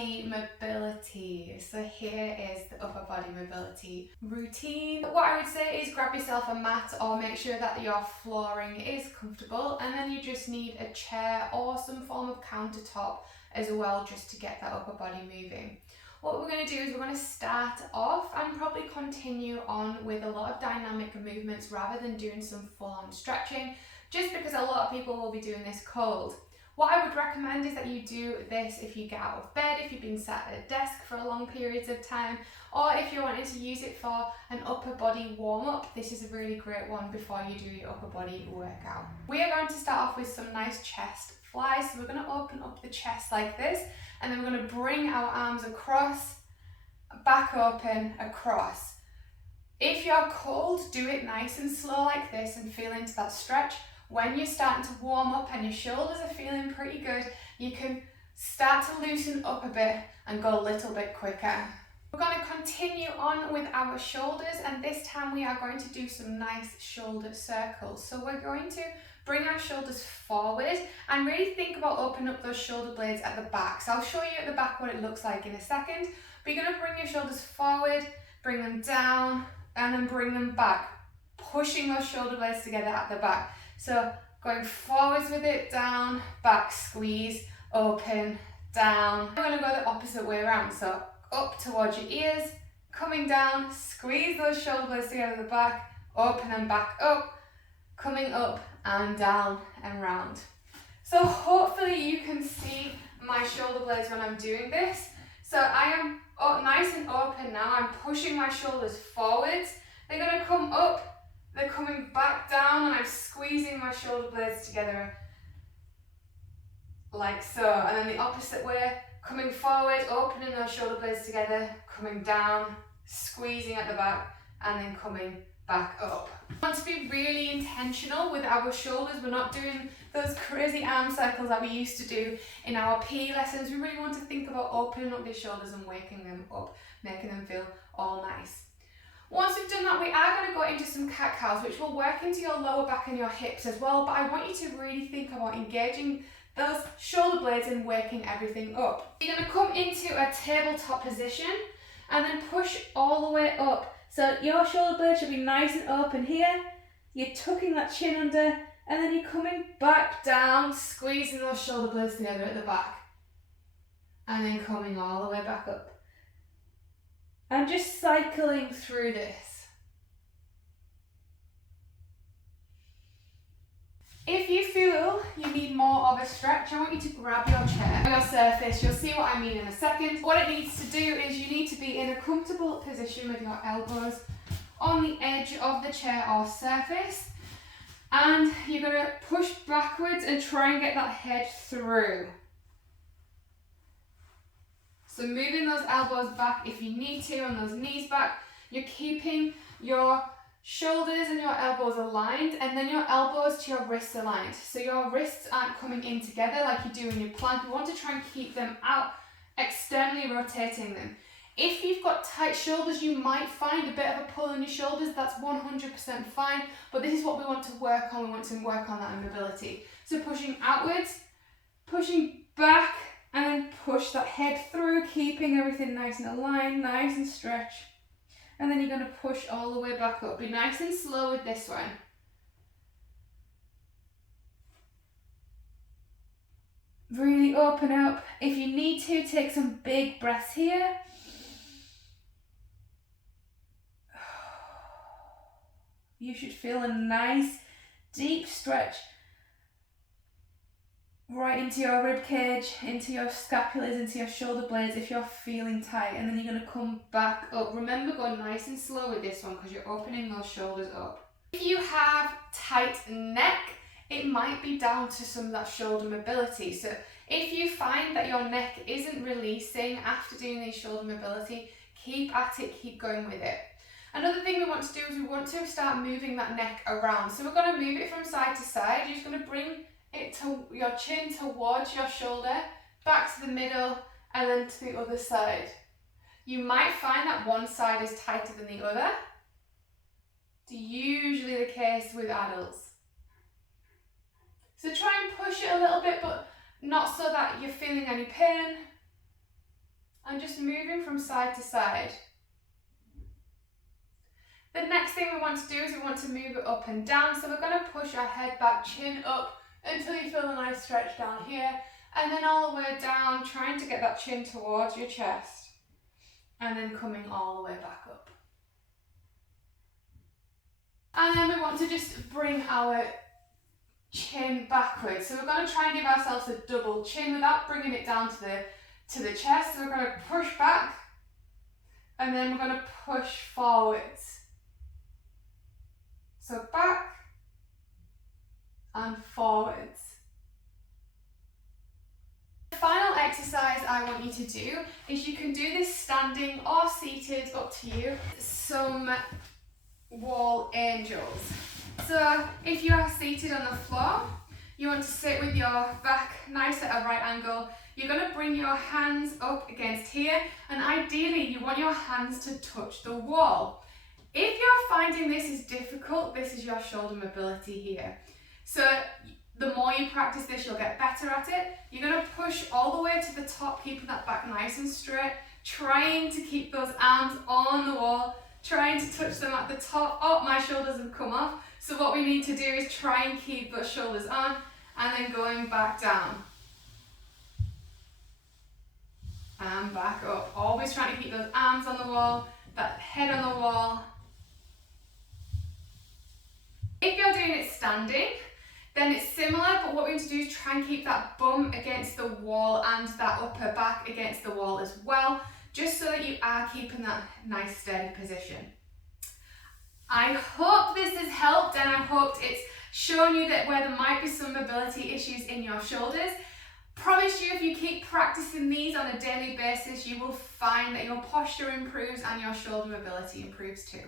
body mobility. So here is the upper body mobility routine. What I would say is grab yourself a mat or make sure that your flooring is comfortable, and then you just need a chair or some form of countertop as well, just to get that upper body moving. What we're going to do is we're going to start off and probably continue on with a lot of dynamic movements rather than doing some full-on stretching, just because a lot of people will be doing this cold. What I would recommend is that you do this if you get out of bed, if you've been sat at a desk for long periods of time, or if you're wanting to use it for an upper body warm-up. This is a really great one before you do your upper body workout. We are going to start off with some nice chest flies. So we're going to open up the chest like this, and then we're going to bring our arms across, back open, across. If you're cold, do it nice and slow like this and feel into that stretch. When you're starting to warm up and your shoulders are feeling pretty good, you can start to loosen up a bit and go a little bit quicker. We're going to continue on with our shoulders, and this time we are going to do some nice shoulder circles. So we're going to bring our shoulders forward and really think about opening up those shoulder blades at the back. So I'll show you at the back what it looks like in a second. But you're going to bring your shoulders forward, bring them down, and then bring them back, pushing those shoulder blades together at the back. So going forwards with it, down, back, squeeze, open, down. I'm going to go the opposite way around. So up towards your ears, coming down, squeeze those shoulder blades together at the back, open and back up, coming up and down and round. So hopefully you can see my shoulder blades when I'm doing this. So I am nice and open now. I'm pushing my shoulders forwards. They're going to come up. They're coming back down, and I'm squeezing my shoulder blades together like so. And then the opposite way, coming forward, opening those shoulder blades together, coming down, squeezing at the back, and then coming back up. We want to be really intentional with our shoulders. We're not doing those crazy arm circles that we used to do in our PE lessons. We really want to think about opening up these shoulders and waking them up, making them feel all nice. Once we've done that, we are going to go into some cat-cows, which will work into your lower back and your hips as well, but I want you to really think about engaging those shoulder blades and waking everything up. You're going to come into a tabletop position and then push all the way up. So your shoulder blades should be nice and open here. You're tucking that chin under, and then you're coming back down, squeezing those shoulder blades together at the back, and then coming all the way back up. I'm just cycling through this. If you feel you need more of a stretch, I want you to grab your chair, your surface. You'll see what I mean in a second. What it needs to do is you need to be in a comfortable position with your elbows on the edge of the chair or surface, and you're going to push backwards and try and get that head through. So moving those elbows back if you need to, and those knees back. You're keeping your shoulders and your elbows aligned, and then your elbows to your wrists aligned. So your wrists aren't coming in together like you do in your plank. You want to try and keep them out, externally rotating them. If you've got tight shoulders, you might find a bit of a pull in your shoulders. That's 100% fine, but this is what we want to work on. We want to work on that mobility. So pushing outwards, pushing back, and then push that head through, keeping everything nice and aligned, nice and stretch. And then you're going to push all the way back up. Be nice and slow with this one. Really open up. If you need to, take some big breaths here. You should feel a nice deep stretch right into your rib cage, into your scapulas, into your shoulder blades if you're feeling tight, and then you're going to come back up. Remember, go nice and slow with this one because you're opening those shoulders up. If you have tight neck, it might be down to some of that shoulder mobility. So if you find that your neck isn't releasing after doing these shoulder mobility, keep at it, keep going with it. Another thing we want to do is we want to start moving that neck around. So we're going to move it from side to side. You're just going to bring it to your chin towards your shoulder, back to the middle, and then to the other side. You might find that one side is tighter than the other. It's usually the case with adults. So try and push it a little bit, but not so that you're feeling any pain. and just moving from side to side. The next thing we want to do is we want to move it up and down. So we're going to push our head back, chin up, until you feel a nice stretch down here. And then all the way down, trying to get that chin towards your chest. And then coming all the way back up. And then we want to just bring our chin backwards. So we're going to try and give ourselves a double chin without bringing it down to the chest. So we're going to push back. And then we're going to push forwards. So back and forwards. The final exercise I want you to do is you can do this standing or seated, up to you. Some wall angels. So if you are seated on the floor, you want to sit with your back nice at a right angle. You're going to bring your hands up against here, and ideally you want your hands to touch the wall. If you're finding this is difficult, this is your shoulder mobility here. So the more you practice this, you'll get better at it. You're going to push all the way to the top, keeping that back nice and straight, trying to keep those arms on the wall, trying to touch them at the top. Oh, my shoulders have come off. So what we need to do is try and keep those shoulders on, and then going back down. And back up. Always trying to keep those arms on the wall, that head on the wall. If you're doing it standing, then it's similar, but what we need to do is try and keep that bum against the wall and that upper back against the wall as well, just so that you are keeping that nice steady position. I hope this has helped, and I hope it's shown you that where there might be some mobility issues in your shoulders, promise you if you keep practicing these on a daily basis, you will find that your posture improves and your shoulder mobility improves too.